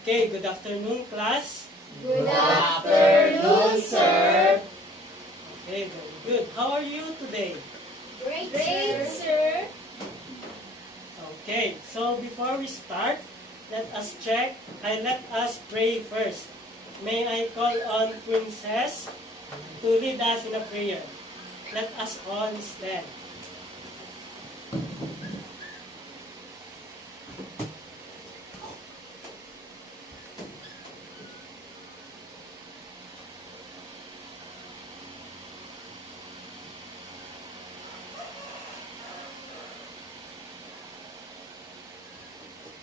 Okay, good afternoon, class. Good afternoon, sir. Okay, very good. How are you today? Great, sir. Okay, so before we start, let us pray first. May I call on Princess to lead us in a prayer. Let us all stand.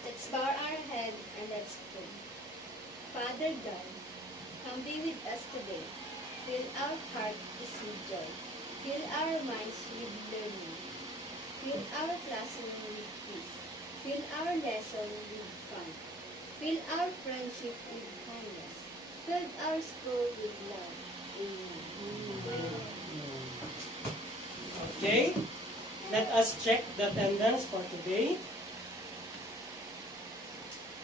Let's bow our head and let's pray. Father God, come be with us today. Fill our hearts with joy. Fill our minds with learning. Fill our classroom with peace. Fill our lesson with fun. Fill our friendship with kindness. Fill our school with love. Amen. Okay, let us check the attendance for today.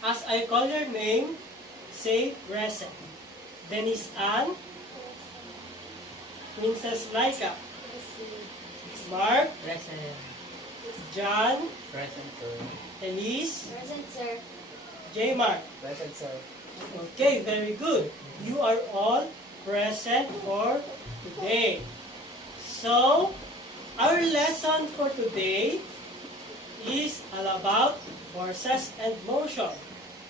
As I call your name, say present. Denise Ann, Princess Laika, Mark, Present. John, Present, sir. Elise, Present, sir. J. Mark. Present, sir. Okay, very good. You are all present for today. So, our lesson for today is all about forces and motion.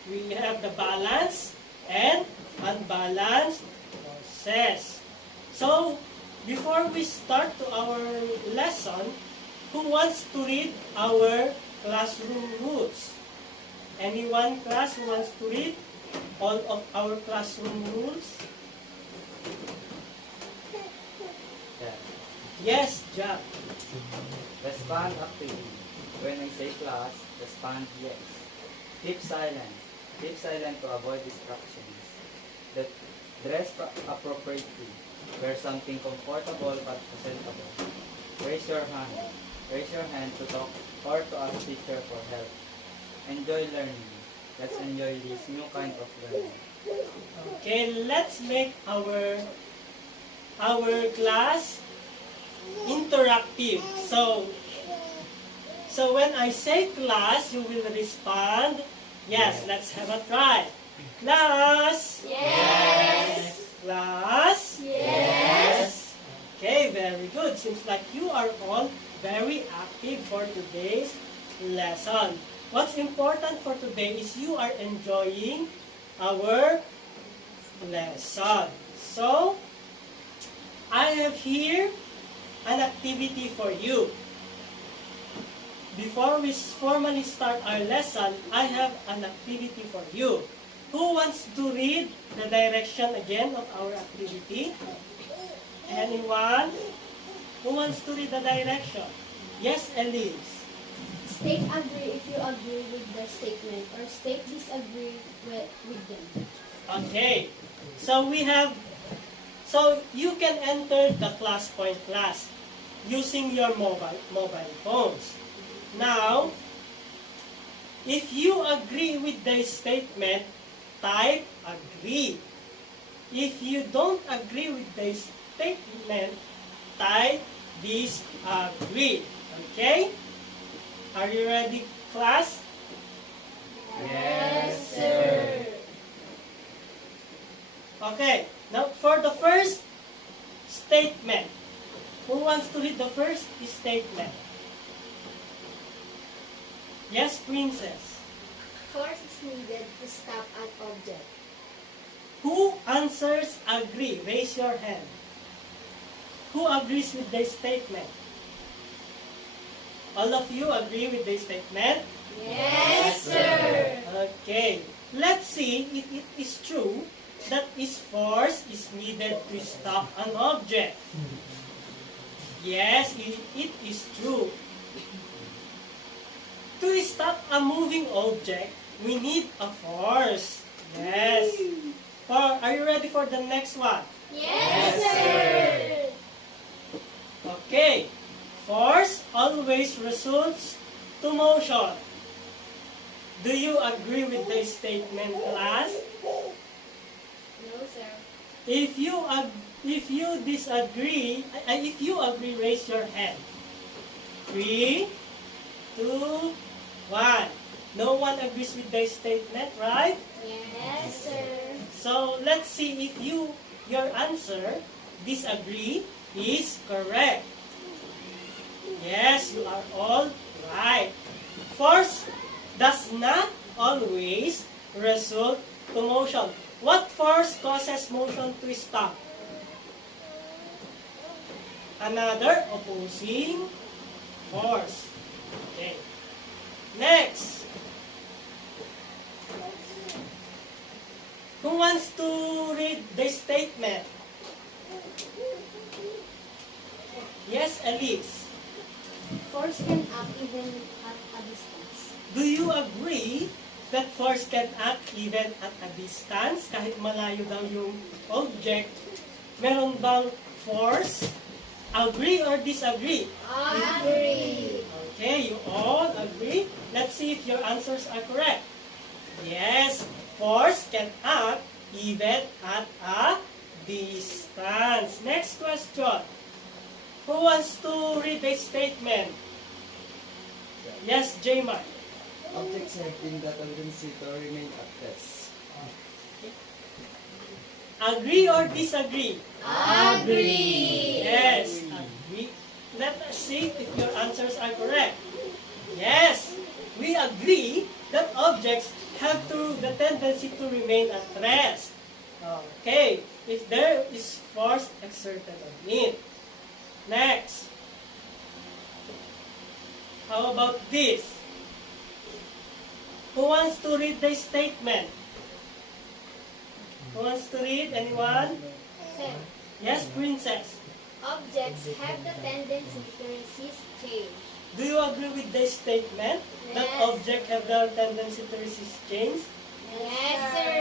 We have the balanced and unbalanced forces. So, before we start to our lesson, who wants to read our classroom rules? Anyone class who wants to read all of our classroom rules? Yeah. Yes, Jack. Respond actively. When I say class, respond yes. Keep silent. Keep silent to avoid distractions. Dress appropriately. Wear something comfortable but presentable. Raise your hand. Raise your hand to talk or to ask teacher for help. Enjoy learning. Let's enjoy this new kind of learning. Okay, let's make our class interactive. So when I say class, you will respond. Yes, let's have a try. Class. Yes. Class. Yes. Okay, very good. Seems like you are all very active for today's lesson. What's important for today is you are enjoying our lesson. So, I have here an activity for you. Before we formally start our lesson, I have an activity for you. Who wants to read the direction again of our activity? Anyone? Who wants to read the direction? Yes, Elise. State agree if you agree with the statement or state disagree with them. Okay. So you can enter the class point class using your mobile phones. Now, if you agree with the statement, type agree. If you don't agree with the statement, type disagree. Okay? Are you ready, class? Yes, sir. Okay. Now, for the first statement, who wants to read the first statement? Yes, Princess. Force is needed to stop an object. Who answers agree? Raise your hand. Who agrees with the statement? All of you agree with the statement? Yes, sir. Okay. Let's see if it is true that force is needed to stop an object. Yes, it is true. To stop a moving object, we need a force. Yes. Are you ready for the next one? Yes, sir. Okay. Force always results to motion. Do you agree with the statement, class? No, sir. If you disagree, if you agree, raise your hand. 3, 2, 1. No one agrees with the statement, right? Yes, sir. So let's see if your answer, disagree, is correct. Yes, you are all right. Force does not always result to motion. What force causes motion to stop? Another opposing force. Okay. Next. Who wants to read the statement? Yes, Elise. Force can act even at a distance. Do you agree that force can act even at a distance? Kahit malayo daw yung object, meron bang force? Agree or disagree? Agree. Okay, you all agree? Let's see if your answers are correct. Yes, force can act even at a distance. Next question. Who wants to read the statement? Yes, J-Mark. Objects have in the tendency to remain at rest. Agree or disagree? Agree. Yes, agree. Let us see if your answers are correct. Yes, we agree that objects have the tendency to remain at rest. Okay, if there is force exerted on it. Next. How about this? Who wants to read the statement? Who wants to read? Anyone? Sir, Yes, Princess. objects have the tendency to resist change. Do you agree with the statement that Yes. objects have the tendency to resist change? Yes, sir.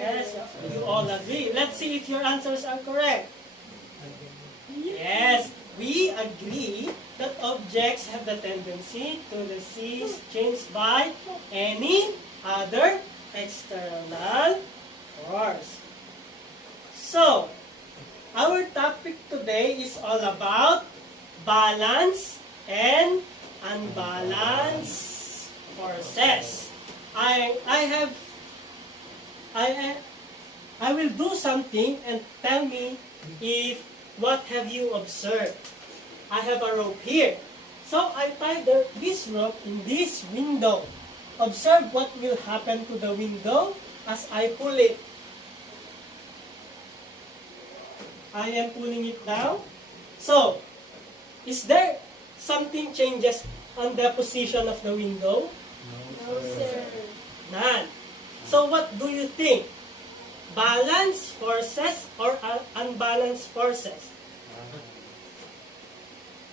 Yes, you all agree. Let's see if your answers are correct. Yes, we agree that objects have the tendency to resist change by any other external force. So, our topic today is all about balance and unbalanced forces. I will do something and tell me if what have you observed. I have a rope here. So I tie this rope in this window. Observe what will happen to the window as I pull it. I am pulling it down. So, is there something changes on the position of the window? No, sir. None. So what do you think? Balanced forces or unbalanced forces?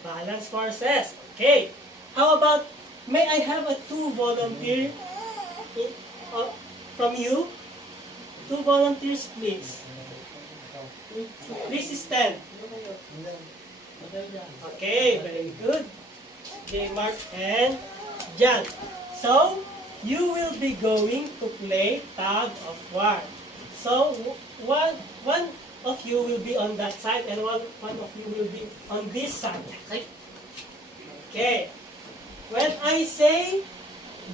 Balanced forces. Okay. How about, may I have a 2 volunteer from you? 2 volunteers, please. Please stand. Okay, very good. Okay, Mark and Jan. So, you will be going to play tag of war. So, one of you will be on that side and one of you will be on this side. Okay. When I say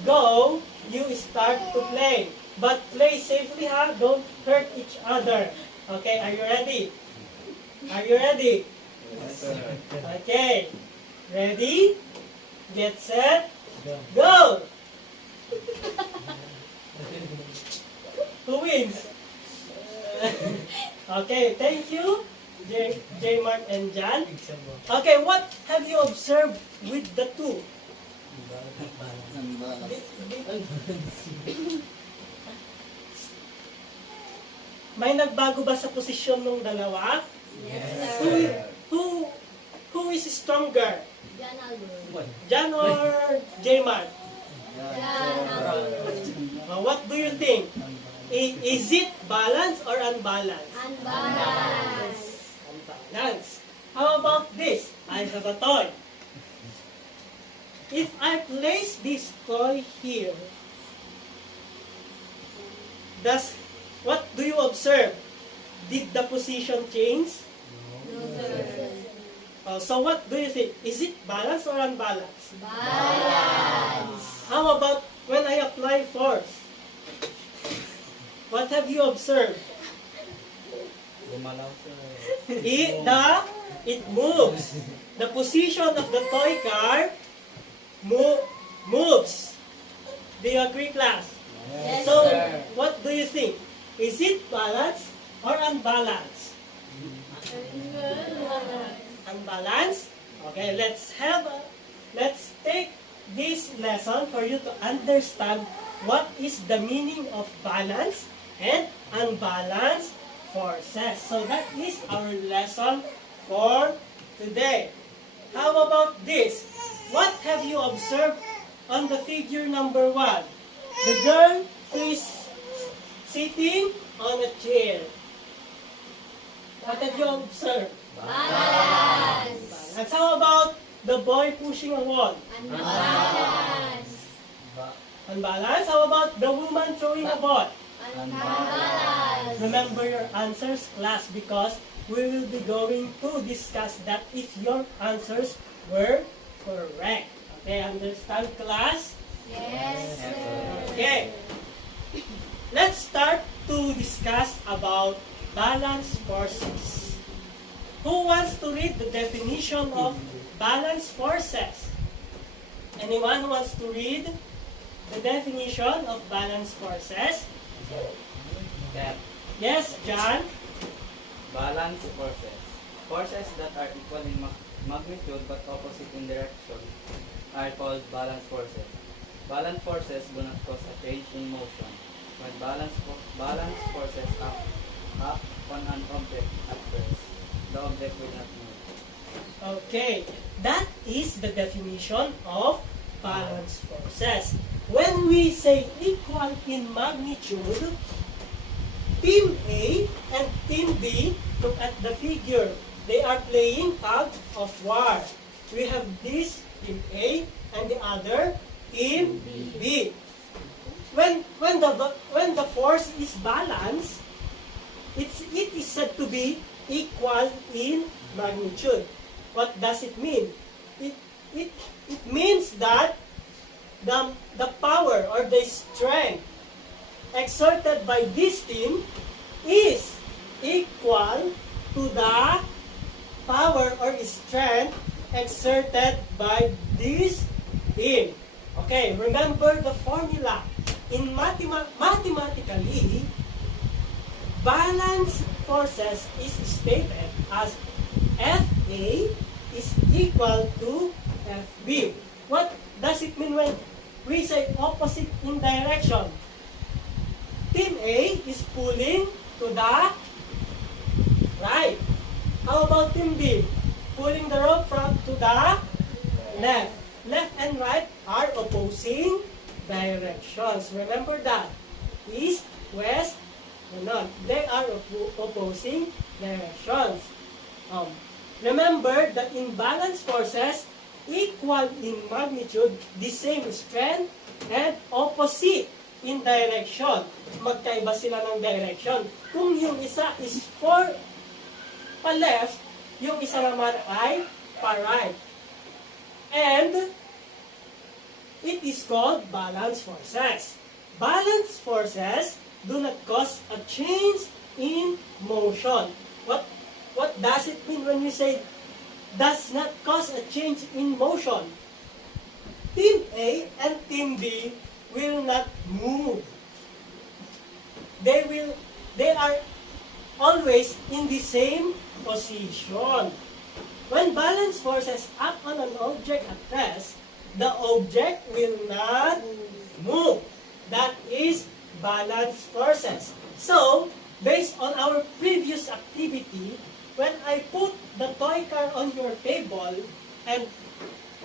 go, you start to play. But play safely, ha? Don't hurt each other. Okay, are you ready? Are you ready? Yes, sir. Okay. Ready? Get set. Go! Who wins? Okay, thank you, J. Mark and Jan. Okay, what have you observed with the two? May nagbago ba sa posisyon ng dalawa? Yes, Who, sir. who is stronger? Jan Albert. Jan or J. Mark? Jan Albert. What do you think? Is it balanced or unbalanced? Unbalanced. Unbalanced. How about this? I have a toy. If I place this toy here, what do you observe? Did the position change? So what do you think? Is it balanced or unbalanced? Balance. How about when I apply force? What have you observed? Gumalaw sir. It moves. The position of the toy car moves. Do you agree, class? Yes, So, sir. what do you think? Is it balanced or unbalanced? Unbalanced? Okay, let's take this lesson for you to understand what is the meaning of balance and unbalanced forces. So that is our lesson for today. How about this? What have you observed on the figure number 1? The girl who is sitting on a chair. What have you observed? Balance. Balance. How about the boy pushing a wall? Unbalance. Unbalanced. How about the woman throwing a ball? Unbalance. Remember your answers, class, because we will be going to discuss that if your answers were correct. Okay, understand, class? Yes, sir. Okay. Let's start to discuss about balance forces. Who wants to read the definition of balance forces? Anyone who wants to read the definition of balance forces? Cat. Yes, John? Balance forces. Forces that are equal in magnitude but opposite in direction are called balance forces. Balance forces do not cause a change in motion. When balance forces act on an object at first, the object will not move. Okay, that is the definition of balance forces. When we say equal in magnitude, Team A and Team B, look at the figure. They are playing tug of war. We have this Team A and the other Team B. When the force is balanced, it is said to be equal in magnitude. What does it mean? It means that the power or the strength exerted by this team is equal to the power or strength exerted by this team. Okay, remember the formula. In mathematically, balance forces is stated as FA is equal to FB. What does it mean when we say opposite in direction? Team A is pulling to the right. How about Team B? Pulling the rope to the left. Left and right are opposing directions. Remember that. East, west, and north. They are opposing directions. Remember that in balance forces, equal in magnitude, the same strength, and opposite in direction. Magkaiba sila ng direction. Kung yung isa is pa left, yung isa naman ay pa right. And it is called balance forces. Balance forces do not cause a change in motion. What does it mean when we say does not cause a change in motion? Team A and Team B will not move. They are always in the same position. When balance forces act on an object at rest, the object will not move. That is balance forces. So, based on our previous activity, when I put the toy car on your table and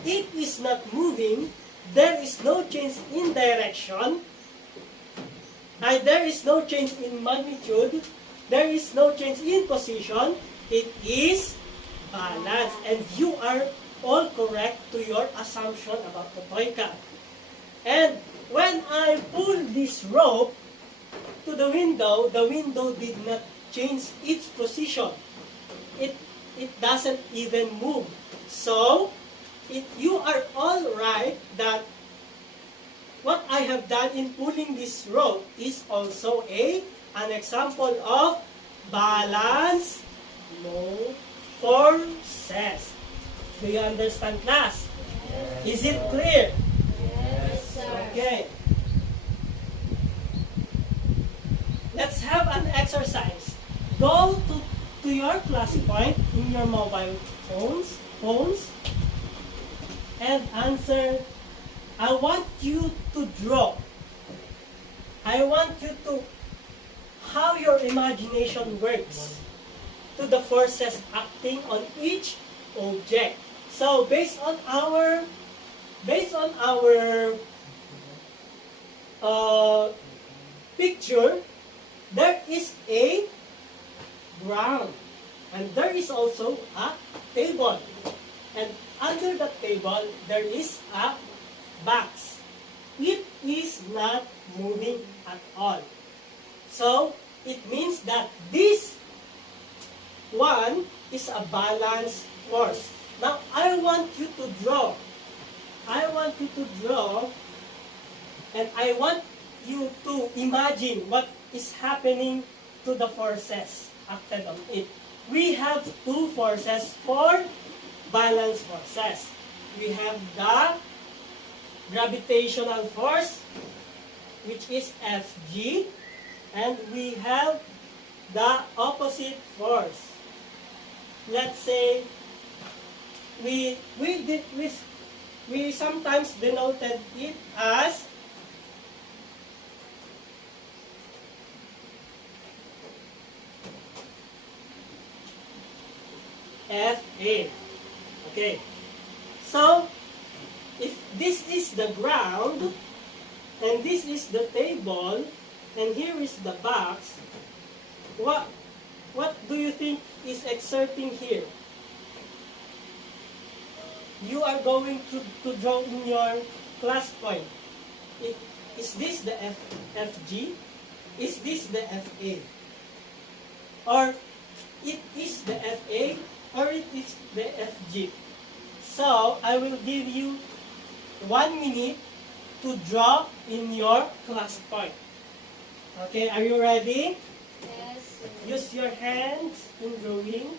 it is not moving, there is no change in direction, there is no change in magnitude, there is no change in position, it is balanced. And you are all correct to your assumption about the toy car. And when I pull this rope, to the window did not change its position. It doesn't even move. So, you are all right that what I have done in pulling this rope is also an example of balance forces. Do you understand, class? Is it clear? Yes, sir. Okay. Let's have an exercise. Go to your class point in your mobile phones and answer. I want you to draw. I want you to how your imagination works to the forces acting on each object. So based on our picture, there is a ground and there is also a table, and under the table there is a box. It is not moving at all. So it means that this one is a balance force. Now I want you to draw. And I want you to imagine what is happening to the forces acted on it. We have two forces for balance forces. We have the gravitational force, which is Fg, and we have the opposite force. Let's say we sometimes denoted it as Fa. Okay. So if this is the ground and this is the table and here is the box, what do you think is exerting here? You are going to draw in your class point. Is this the Fg? Is this the Fa? Or it is the Fa or it is the Fg? So, I will give you 1 minute to draw in your class point. Okay, are you ready? Yes, sir. Use your hands in drawing.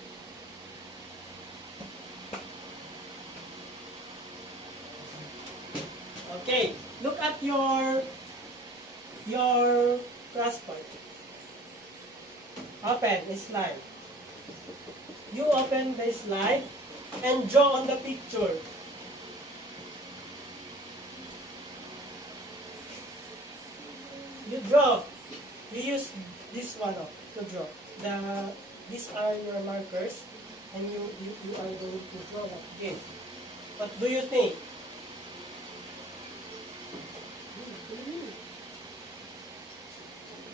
Okay, look at your class point. Open the slide. You open the slide and draw on the picture. You draw. You use this one to draw. These are your markers, and you are going to draw like this. What do you think?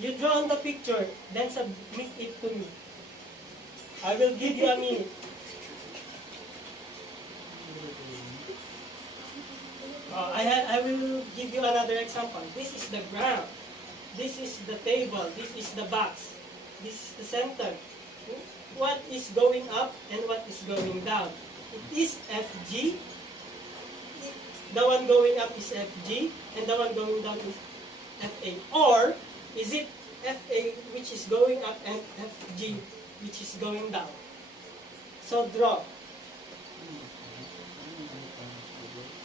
You draw on the picture, then submit it to me. I will give you a minute. I will give you another example. This is the ground. This is the table. This is the box. This is the center. What is going up and what is going down? It is Fg. The one going up is Fg and the one going down is Fa. Or is it Fa which is going up and Fg which is going down? So draw.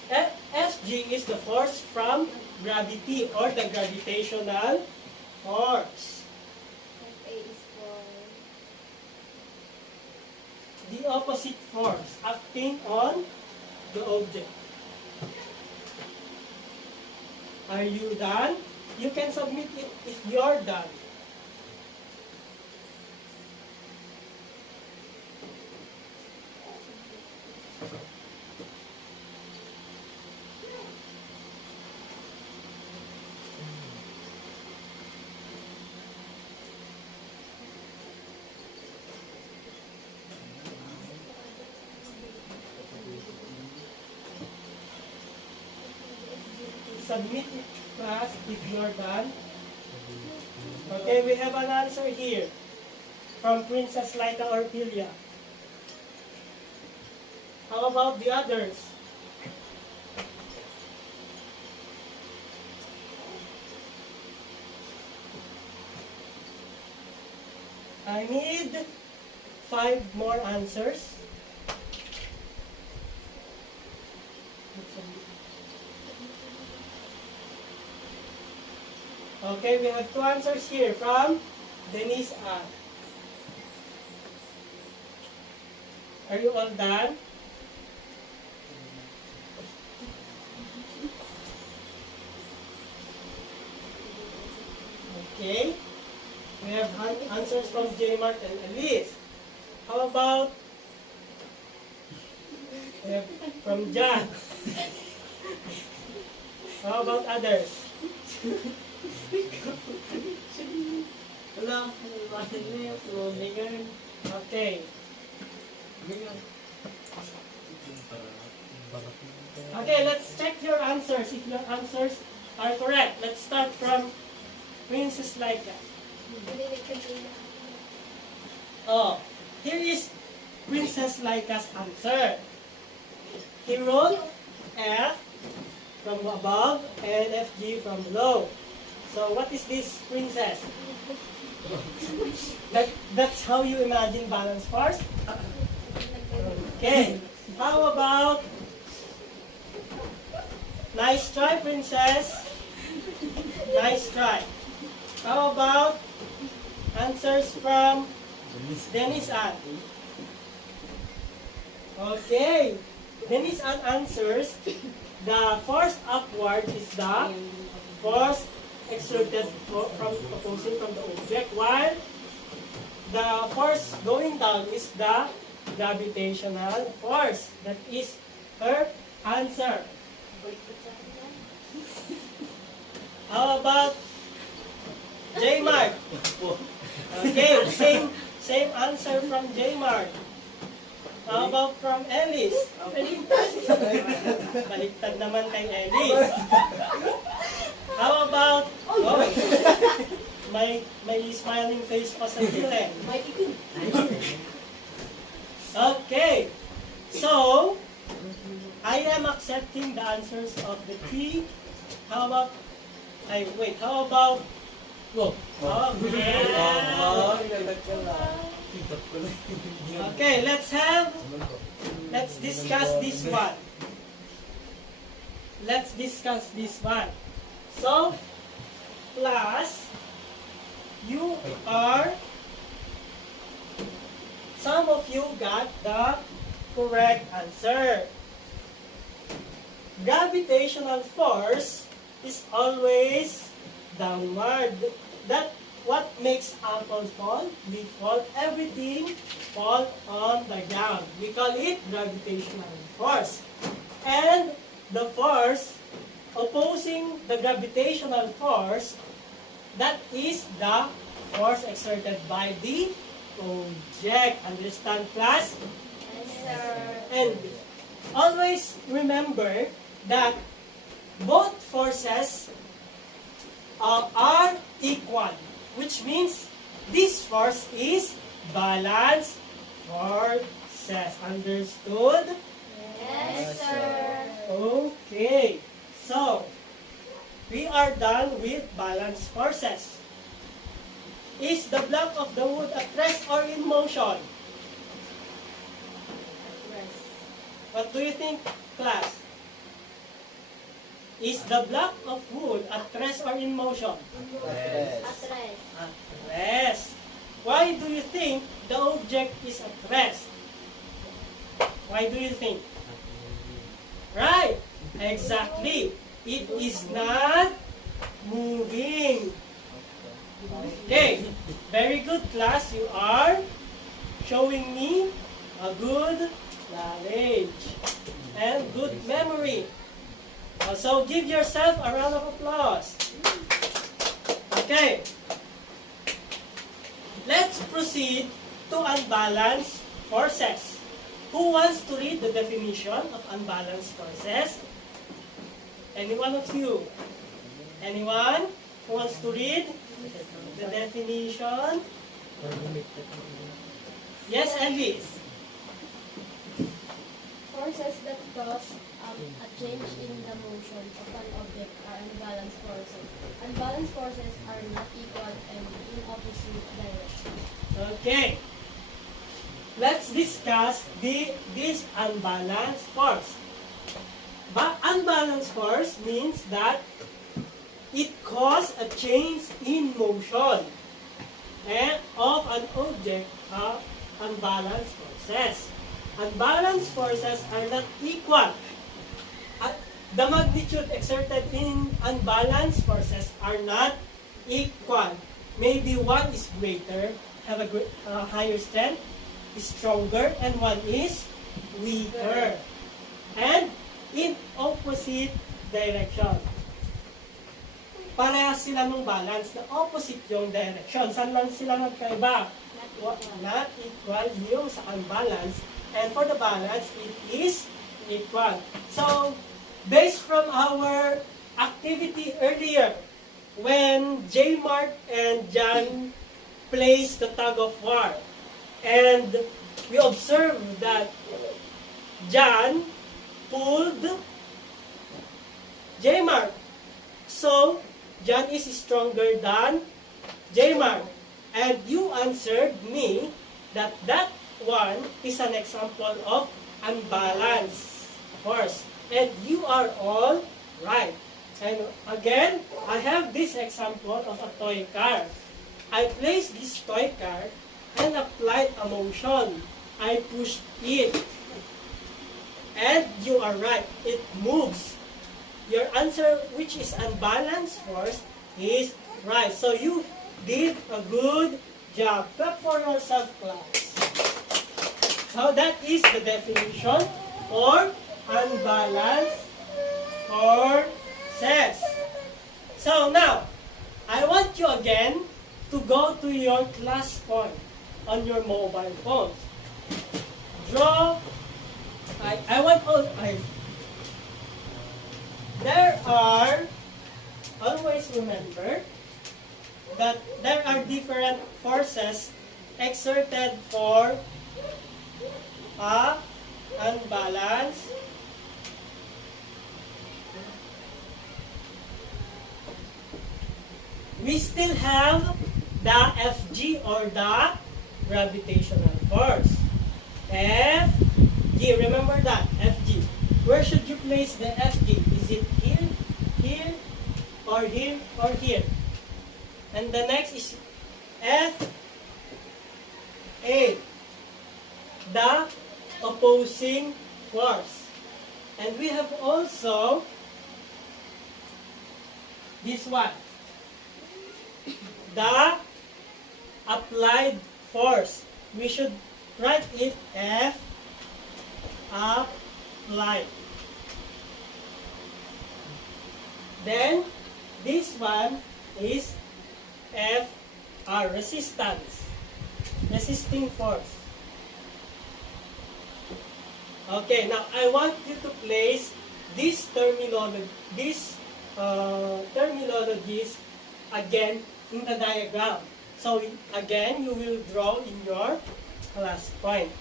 Fg is the force from gravity or the gravitational force. Fa is for The opposite force acting on the object. Are you done? You can submit it if you're done. Submit it, class, if you're done. Okay, we have an answer here from Princess Laika Orpilia. How about the others? I need 5 more answers. Okay, we have 2 answers here from Denise A. Are you all done? Okay. We have answers from J. Mart and Elise. How about we have from John? How about others? Okay. Okay, let's check your answers. If your answers are correct, let's start from Princess Laika. Oh, here is Princess Laika's answer. He wrote F from above and FG from below. So what is this, Princess? That's how you imagine balance force? Okay. How about nice try, Princess? Nice try. How about answers from Dennis Ann? Okay. Dennis Ann answers the force upward is the force exerted from opposing from the object, while the force going down is the gravitational force. That is her answer. How about J. Mark? Okay, same answer from J. Mark. How about from Ellis? Baliktad naman kay Ellis. How about, oh, may smiling face pa sa gilid. Okay, so, I am accepting the answers of the 3. How about, how about, okay, let's discuss this one. Let's discuss this one. So, class, some of you got the correct answer. Gravitational force is always downward. That what makes apples fall? We fall, everything fall on the ground. We call it gravitational force. And the force opposing the gravitational force, that is the force exerted by the object. Understand, class? Yes, sir. And always remember that both forces are equal, which means this force is balanced forces. Understood? Yes, sir. Okay. So, we are done with balanced forces. Is the block of the wood at rest or in motion? Rest. What do you think, class? Is the block of wood at rest or in motion? At rest. At rest. Why do you think the object is at rest? Why do you think? Right. Exactly. It is not moving. Okay. Very good, class. You are showing me a good knowledge and good memory. So give yourself a round of applause. Okay. Let's proceed to unbalanced forces. Who wants to read the definition of unbalanced forces? Any one of you? Anyone? Who wants to read the definition? Yes, Elvis. Forces that cause a change in the motion of an object are unbalanced forces. Unbalanced forces are not equal and in opposite directions. Okay. Let's discuss this unbalanced force. But unbalanced force means that it causes a change in motion and of an object of unbalanced forces. Unbalanced forces are not equal. The magnitude exerted in unbalanced forces are not equal. Maybe one is greater, have a higher strength, is stronger, and one is weaker. And in opposite direction. Parehas sila ng balance na opposite yung direction. Saan lang sila magkaiba? Not equal yung sa unbalance. And for the balance, it is equal. So, based from our activity earlier, when J. Mark and John placed the tug of war, and we observed that John pulled J. Mark. So, John is stronger than J. Mark. And you answered me that that one is an example of unbalanced force. And you are all right. And again, I have this example of a toy car. I placed this toy car and applied a motion. I pushed it. And you are right. It moves. Your answer, which is unbalanced force, is right. So you did a good job. Clap for yourself, class. So that is the definition for unbalanced forces. So now, I want you again to go to your class point on your mobile phones. Draw. I want all. There are, always remember that there are different forces exerted for a unbalanced we still have the Fg or the gravitational force. Fg, remember that, Fg. Where should you place the Fg? Is it here, here, or here, or here? And the next is Fa, the opposing force. And we have also this one, the applied force. We should write it F applied. Then this one is FR, resistance, resisting force. Okay, now I want you to place this terminologies again in the diagram. So again, you will draw in your class point.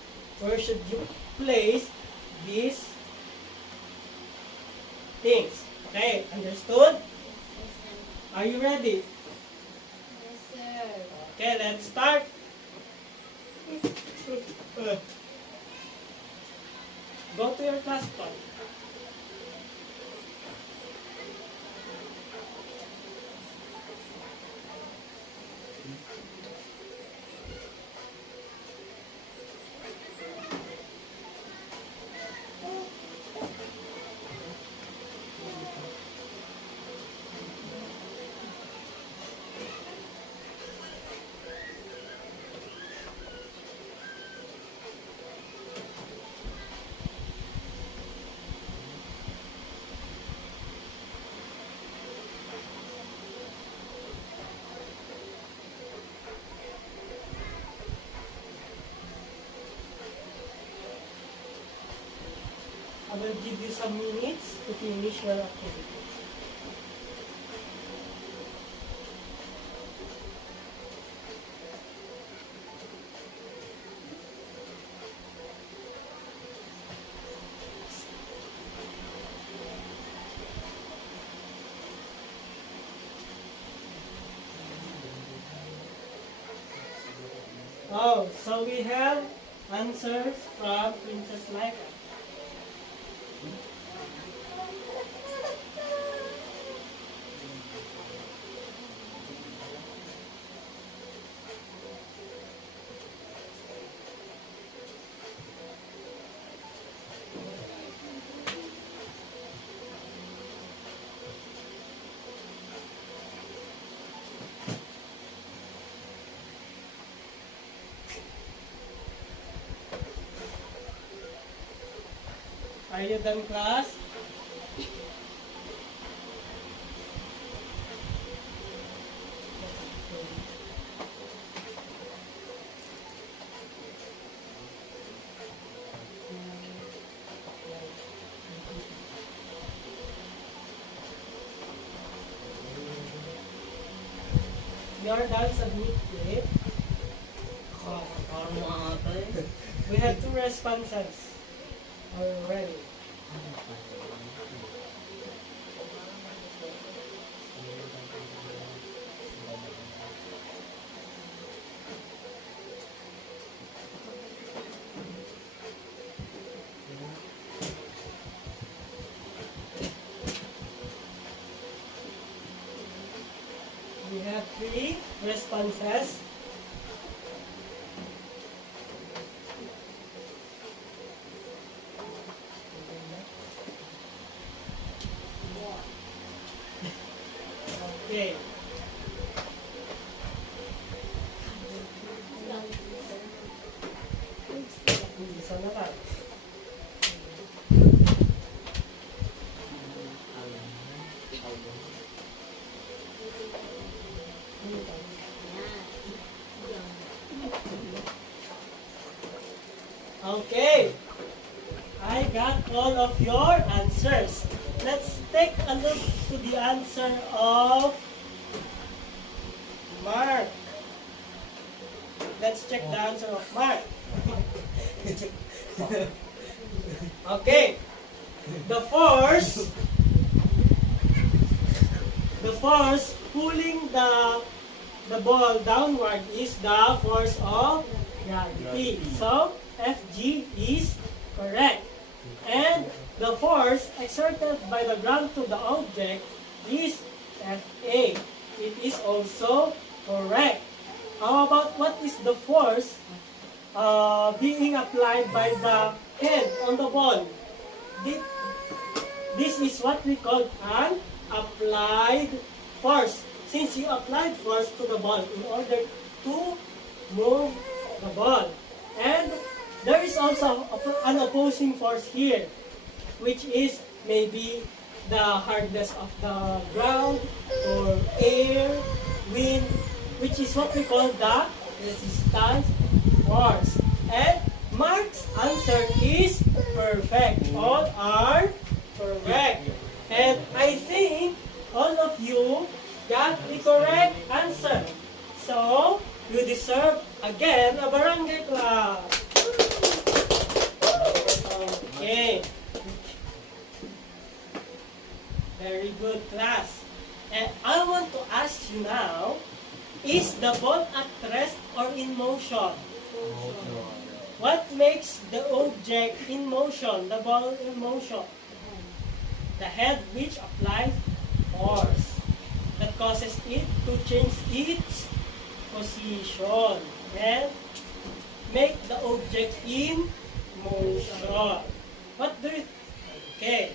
Where should you place these things? Okay, understood? Are you ready? Yes, sir. Okay, let's start. Go to your class point. I will give you some minutes to finish your activity. Oh, so we have answers from Princess Laika. Are you done, class? You are done submitting. We have 2 responses already. We have 3 responses. Okay. Isa na lang. Okay. I got all of your answers. Let's take a look to the answer of Mark. Let's check the answer of Mark. Okay. The force pulling the ball downward is the force of gravity. So FG is correct. And the force exerted by the ground to the object is FA. It is also correct. How about what is the force being applied by the head on the ball? This is what we call an applied force. Since you applied force to the ball in order to move the ball. And there is also an opposing force here, which is maybe the hardness of the ground or air, wind, which is what we call the resistance force. And Mark's answer is perfect. All are correct. And I think all of you got the correct answer. So, you deserve again a barangay clap. Okay. Very good, class. And I want to ask you now, is the ball at rest or in motion? What makes the object in motion, the ball in motion? The head which applies force that causes it to change its position and make the object in motion. What do you... Okay.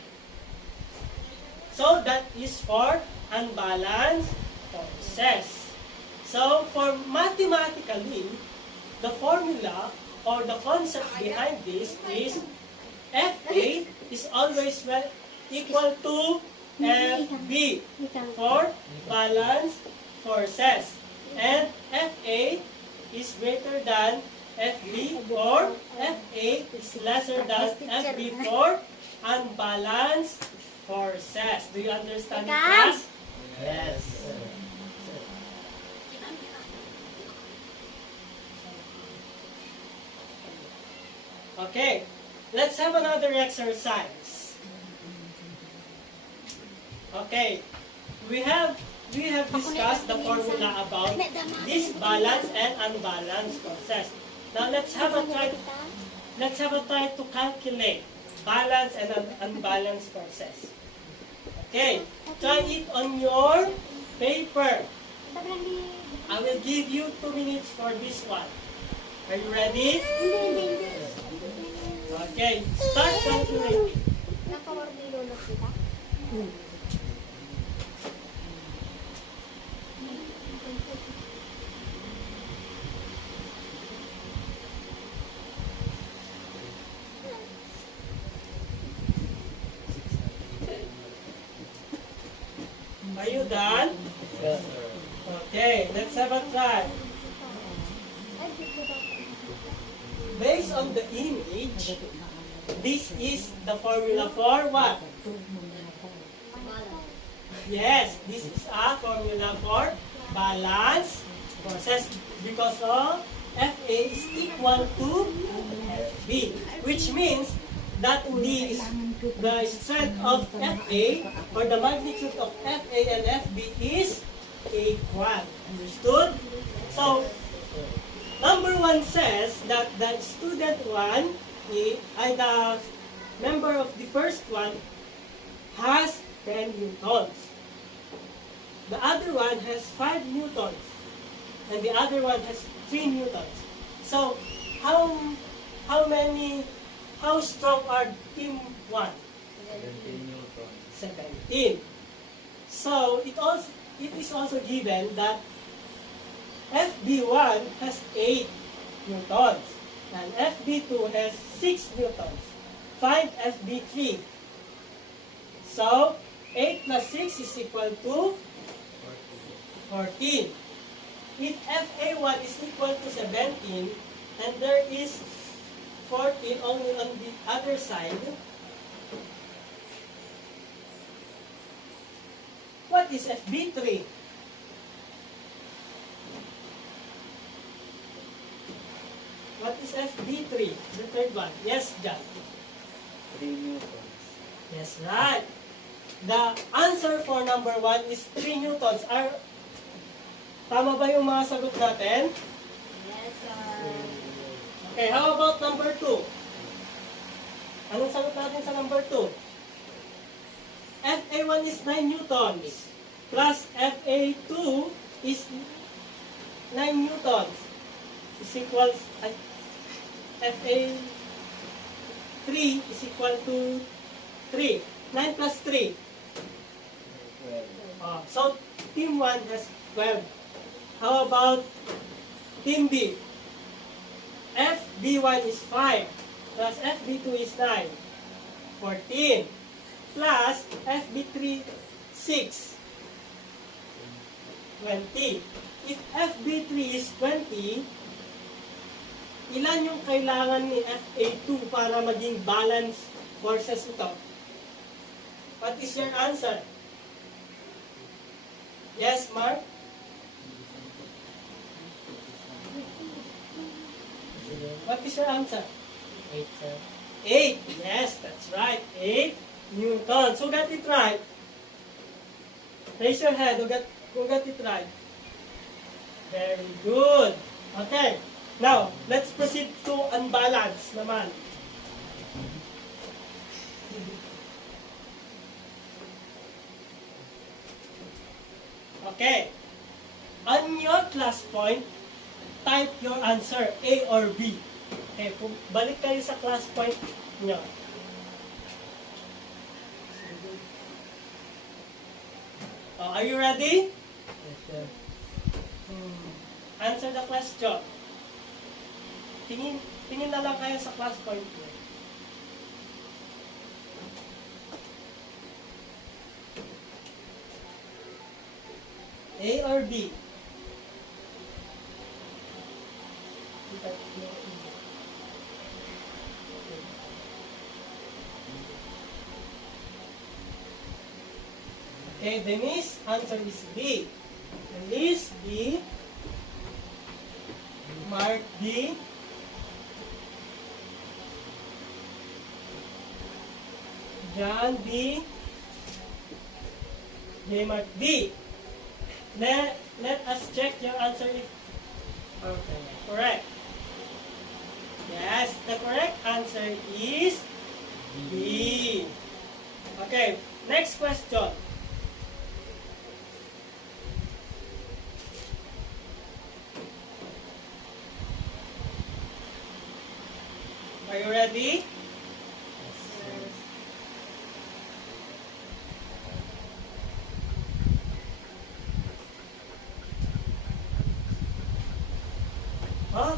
So that is for unbalanced forces. So for mathematically, the formula or the concept behind this is FA is always equal to FB for balanced forces. And FA is greater than FB or FA is lesser than FB for unbalanced forces. Do you understand it, class? Yes. Okay, let's have another exercise. Okay, we have we have discussed the formula about this balanced and unbalanced process. Now let's have a try. Let's have a try to calculate balanced and unbalanced process. Okay, try it on your paper. I will give you 2 minutes for this one. Are you ready? Okay, start calculating. Are you done? Yes, Okay, let's have a try. Based on the image, this is the formula for what? Yes, this is a formula for balance process because of FA is equal to FB, which means that the strength of FA or the magnitude of FA and FB is equal. Understood? So, number 1 says that the student 1, the member of the first one, has 10 newtons. The other one has 5 newtons. And the other one has 3 newtons. So, how strong are team 1? 17 newtons. 17. So, it is also given that FB1 has 8 newtons and FB2 has 6 newtons. Find FB3. So, 8 plus 6 is equal to 14. If FA1 is equal to 17 and there is 14 only on the other side, what is FB3? What is FB3? The third one. Yes, John. 3 newtons. Yes, right. The answer for number 1 is 3 newtons. Tama ba yung mga sagot natin? Yes, sir. Okay, how about number 2? Anong sagot natin sa number 2? FA1 is 9 newtons plus FA2 is 9 newtons is equals FA3 is equal to 3. 9 plus 3. So, team 1 has 12. How about team B? FB1 is 5 plus FB2 is 9. 14 plus FB3 6. 20. If FB3 is 20, ilan yung kailangan ni FA2 para maging balance forces ito? What is your answer? Yes, Mark? What is your answer? 8, sir. 8. Yes, that's right. 8 newtons. Who got it right? Raise your hand. Who got it right? Very good. Okay. Now, let's proceed to unbalance naman. Okay. On your class point, type your answer, A or B. Okay, balik kayo sa class point nyo. Are you ready? Yes, sir. Answer the question. Tingin na lang kayo sa class point nyo. A or B? Okay, Denise, answer is B. Denise, B. Mark, B. John, B. J. Mark, B. let us check your answer if correct. Yes, the correct answer is B. Okay, next question. Are you ready?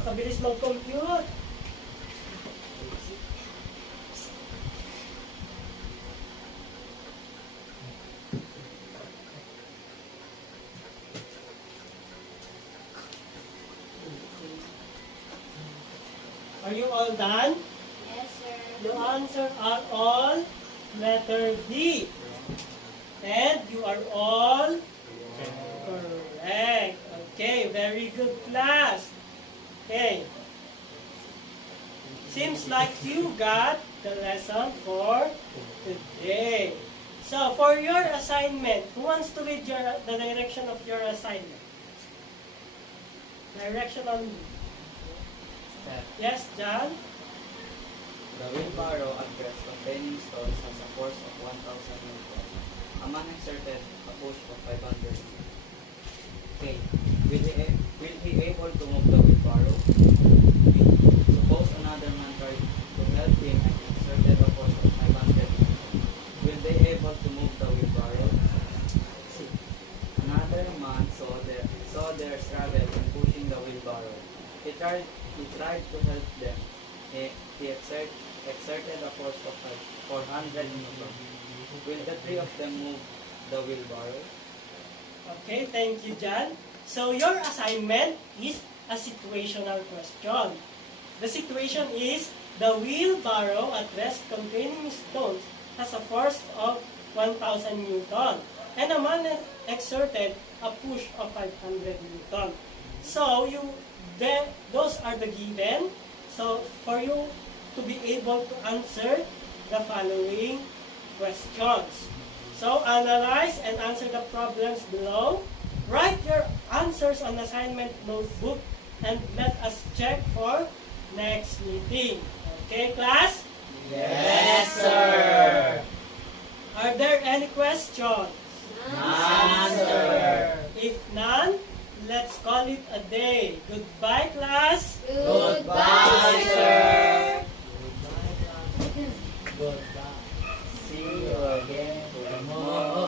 Kabilis mag-compute. Are you all done? Yes, sir. The answer are all letter D. And you are all correct. Okay, very good class. Okay. Seems like you got the lesson for today. So, for your assignment, who wants to read the direction of your assignment? Direction on yes, John? The wheelbarrow at rest containing stones has a force of 1,000 newtons. A man exerted a push of 500 newtons. Okay. Will he able to move the wheelbarrow? B. Suppose another man tried to help him and exerted a force of 500 newtons. Will they able to move the wheelbarrow? C. Another man saw their struggle in pushing the wheelbarrow. He tried to help them. He exerted a force of 400 newtons. Will the three of them move the wheelbarrow? Okay, thank you, John. So your assignment is a situational question. The situation is the wheelbarrow at rest containing stones has a force of 1,000 newton and a man exerted a push of 500 newton. So those are the given. So for you to be able to answer the following questions. So analyze and answer the problems below. Write your answers on assignment notebook and let us check for next meeting. Okay, class? Yes, sir. Are there any questions? None, sir. If none, let's call it a day. Goodbye, class. Goodbye, sir. Goodbye, class. Goodbye. See you again.